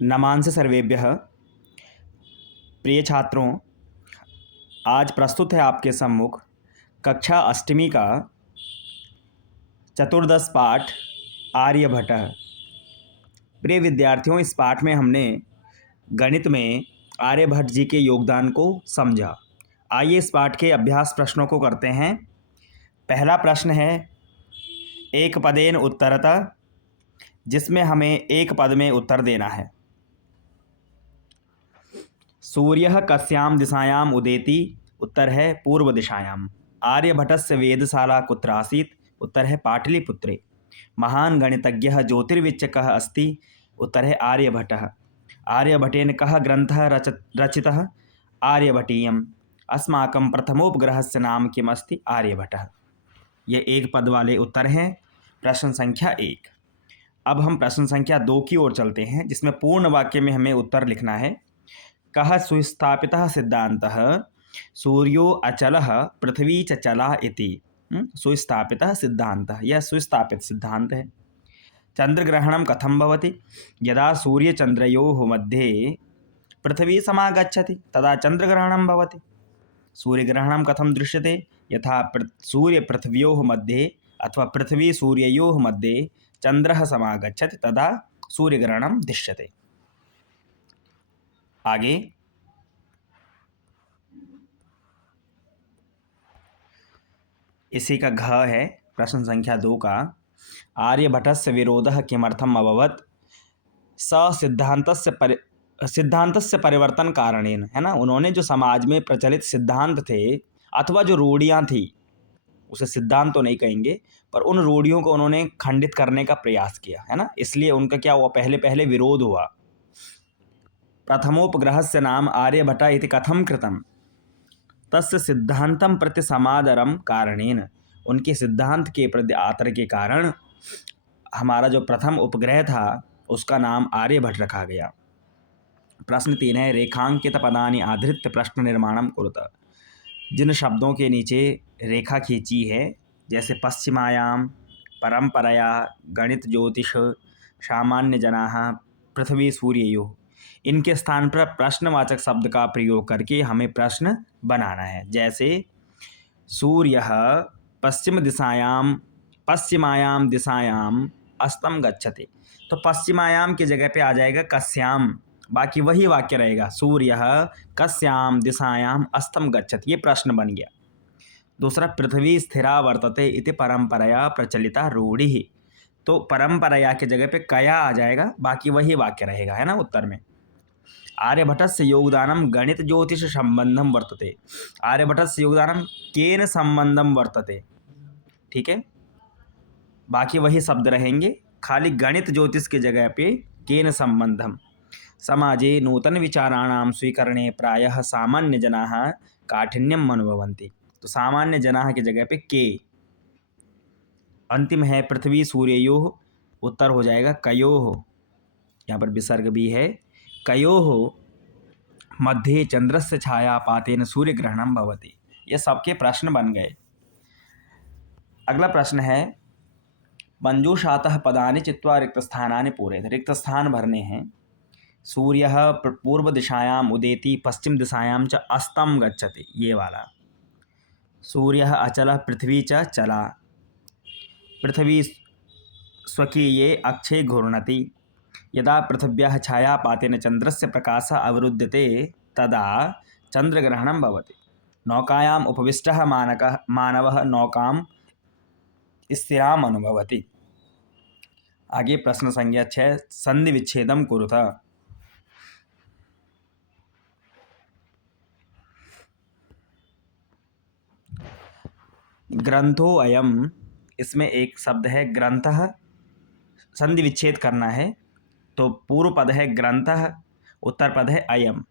नमांसि सर्वेभ्यः। प्रिय छात्रों, आज प्रस्तुत है आपके सम्मुख कक्षा अष्टमी का चतुर्दश पाठ आर्यभट्टः। प्रिय विद्यार्थियों, इस पाठ में हमने गणित में आर्यभट्ट जी के योगदान को समझा। आइए इस पाठ के अभ्यास प्रश्नों को करते हैं। पहला प्रश्न है एक पदेन उत्तरतः, जिसमें हमें एक पद में उत्तर देना है। सूर्यः कस्यां दिशायाम् उदेति? उत्तर है पूर्व दिशायाम। आर्यभट्टस्य वेधशाला कुत्र आसीत्? उत्तर है पाटलिपुत्रे। महान् गणितज्ञः ज्योतिर्विच्चकः अस्ति? उत्तर है आर्यभट्टः। आर्यभट्टेन कः ग्रन्थः रचितः? आर्यभट्टीयम्। अस्माकं प्रथमोपग्रहस्य नाम किम् अस्ति? आर्यभट्टः। ये एक पद वाले उत्तर हैं प्रश्न संख्या 1। अब हम प्रश्न संख्या 2 की ओर चलते हैं, जिसमें पूर्ण वाक्य में हमें उत्तर लिखना है। कः सुस्थापितः सिद्धान्तः सूर्यो अचलः पृथ्वी च चला इति? सुस्थापितः सिद्धान्तः, यह सुस्थापित सिद्धांत है। चंद्रग्रहणं कथं भवति? यदा सूर्यचंद्रयोः मध्ये पृथ्वी समागच्छति तदा चंद्रग्रहणं भवति। सूर्यग्रहणं कथं दृश्यते? यथा सूर्यपृथ्व्योः मध्ये अथवा पृथ्वी सूर्ययोः मध्ये चंद्रः समागच्छति तदा सूर्यग्रहणं दृश्यते। आगे इसी का घ है प्रश्न संख्या 2 का। आर्यभट्टस्य विरोधः किमर्थम् अभवत्? सिद्धांतस्य परिवर्तन कारणेन, है ना। उन्होंने जो समाज में प्रचलित सिद्धांत थे अथवा जो रूढ़ियाँ थी, उसे सिद्धांत तो नहीं कहेंगे, पर उन रूढ़ियों को उन्होंने खंडित करने का प्रयास किया, है ना। इसलिए उनका क्या हुआ? पहले विरोध हुआ। प्रथमोपग्रहस्य नाम आर्यभट्टः इति कथं कृतं? तस्य सिद्धांतं प्रति समादरं कारणेन। उनके सिद्धांत के प्रति आदर के कारण हमारा जो प्रथम उपग्रह था उसका नाम आर्यभट्ट रखा गया। प्रश्न 3 है रेखांकित पदानि आधृत्य प्रश्न निर्माणं कुरुत। जिन शब्दों के नीचे रेखा खींची है, जैसे पश्चिमायाम, परंपराया, गणित ज्योतिष, सामान्य जनाः, पृथ्वी सूर्ययोः, इनके स्थान पर प्रश्नवाचक शब्द का प्रयोग करके हमें प्रश्न बनाना है। जैसे सूर्यः पश्चिमायाम दिशायाम अस्तं गच्छति, तो पश्चिमायाम की जगह पे आ जाएगा कस्याम, बाकी वही वाक्य रहेगा। सूर्यः कस्याम दिशायाम अस्तं गच्छति, ये प्रश्न बन गया। दूसरा, पृथ्वी स्थिरा वर्तते इति परंपराया प्रचलिता रूढ़िः, तो परंपराया की जगह पे कया आ जाएगा, बाकी वही वाक्य रहेगा, है ना उत्तर में। आर्यभट्टस्य योगदानं गणित ज्योतिष संबंधं वर्तते। आर्यभट्टस्य योगदानं केन संबंधं वर्तते? ठीक है, बाकी वही शब्द रहेंगे, खाली गणित ज्योतिष की जगह पे केन संबंधम। समाजे नूतन विचाराणां स्वीकरणे प्रायः सामान्य जनाः काठिन्यम अनुभवन्ति, तो सामान्य जनाः की जगह पे के। अंतिम है पृथ्वी सूर्ययोः, उत्तर हो जाएगा कयोः, यहाँ पर विसर्ग भी है। कयोः मध्ये चंद्रस्य छायापातेन सूर्यग्रहणं भवति। ये सबके प्रश्न बन गए। अगला प्रश्न है मंजूषातः पदानि चित्वा रिक्तस्थानानि पूरयेत्। रिक्त स्थान भरने हैं। सूर्यः पूर्व दिशायाम उदेति पश्चिम दिशायाम च अस्तं गच्छति, ये वाला। सूर्यः अचलः पृथ्वी च चला। पृथ्वी स्वकीये अक्षे घूर्णति। यदा पृथिव्याः छायापातेन चंद्रस्य प्रकाशः अवरुध्यते तदा चंद्रग्रहणं भवति। नौकायाम् उपविष्टः मानवः नौकां स्थिराम् अनुभवति। आगे प्रश्न संख्या 6 संधि विच्छेदं कुरुत। ग्रंथो अयम, इसमें एक शब्द है ग्रंथः, संधि विच्छेद करना है, तो पूर्व पद है ग्रंथः, उत्तर पद है अयम।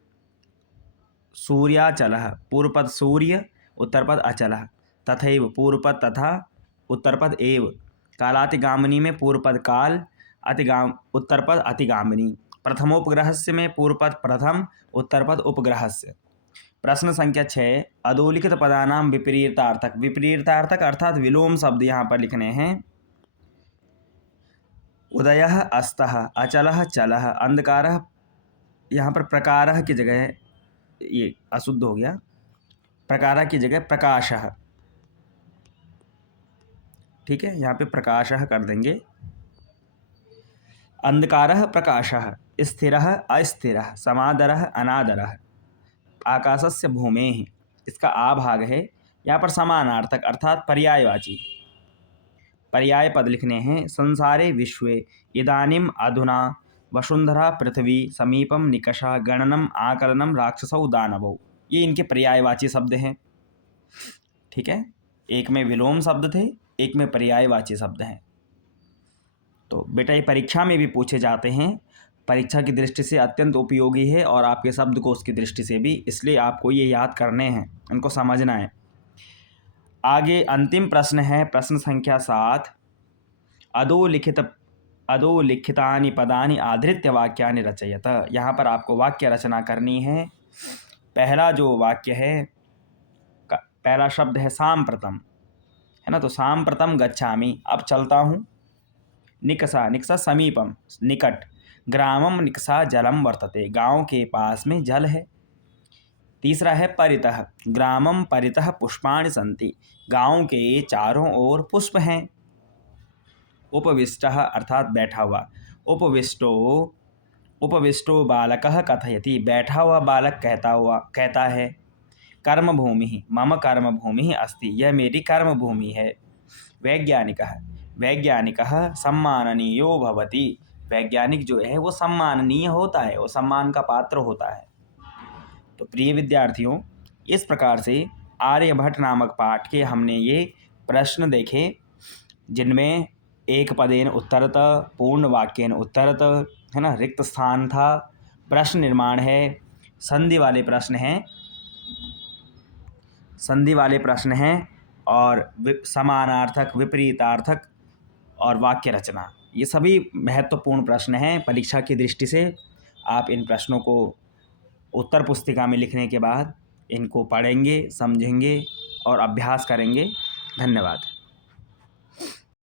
सूर्याचलः, पूर्व पद सूर्य, उत्तर पद अचलः, तथैव पूर्व पद तथा, उत्तर पद एव। कालातिगामिनी में पूर्व पद काल, उत्तर पद अतिगामिनी। प्रथमोपग्रहस्य में पूर्व पद प्रथम, उत्तर पद उपग्रहस्य। प्रश्न संख्या 6 अधोलिखित पदानां विपरीतार्थक। विपरीतार्थक अर्थात विलोम शब्द यहाँ पर लिखने हैं। उदयः अस्तः, अचलः चलः, अंधकारः यहाँ पर प्रकारः की जगह ये अशुद्ध हो गया, प्रकारः की जगह प्रकाशः, ठीक है, यहाँ पे प्रकाशः कर देंगे। अंधकारः प्रकाशः, स्थिरः अस्थिरः, समादरः अनादरः, आकाशस्य भूमेः, इसका आ भाग है। यहाँ पर समानार्थक अर्थात पर्यायवाची पर्याय पद लिखने हैं। संसारे विश्वे इदानीम अधुना वसुंधरा पृथ्वी समीपम निकषा गणनम आकलनम राक्षसौ दानवौ, ये इनके पर्यायवाची शब्द हैं, ठीक है। एक में विलोम शब्द थे, एक में पर्यायवाची शब्द हैं। तो बेटा ये परीक्षा में भी पूछे जाते हैं, परीक्षा की दृष्टि से अत्यंत उपयोगी है और आपके शब्दकोश की दृष्टि से भी, इसलिए आपको ये याद करने हैं, इनको समझना है। आगे अंतिम प्रश्न है, प्रश्न संख्या 7। अधोलिखितानि पदानि आधृत्य वाक्यानि रचयत। यहाँ पर आपको वाक्य रचना करनी है। पहला जो वाक्य है, पहला शब्द है सांप्रतम, है ना, तो सांप्रतम गच्छामि, अब चलता हूँ। निकषा, निकषा समीपम निकट, ग्रामम निकषा जलम वर्तते, गांव के पास में जल है। तीसरा है परितः, ग्रामम परितः पुष्पाणि सन्ति, गांव के चारों ओर पुष्प हैं। उपविष्टः अर्थात बैठा हुआ, उपविष्टो बालकः कथयति, बैठा हुआ बालक कहता है। कर्मभूमि, मम कर्मभूमि अस्ति, यह मेरी कर्मभूमि है। वैज्ञानिकः, वैज्ञानिकः सम्माननीयो भवति, वैज्ञानिक जो है वो सम्माननीय होता है, वो सम्मान का पात्र होता है। तो प्रिय विद्यार्थियों, इस प्रकार से आर्यभट्ट नामक पाठ के हमने ये प्रश्न देखे, जिनमें एक पदेन उत्तरत, पूर्ण वाक्येन उत्तरत, है ना, रिक्त स्थान था, प्रश्न निर्माण है, संधि वाले प्रश्न हैं और समानार्थक, विपरीतार्थक और वाक्य रचना, ये सभी महत्वपूर्ण प्रश्न हैं परीक्षा की दृष्टि से। आप इन प्रश्नों को उत्तर पुस्तिका में लिखने के बाद इनको पढ़ेंगे, समझेंगे और अभ्यास करेंगे। धन्यवाद।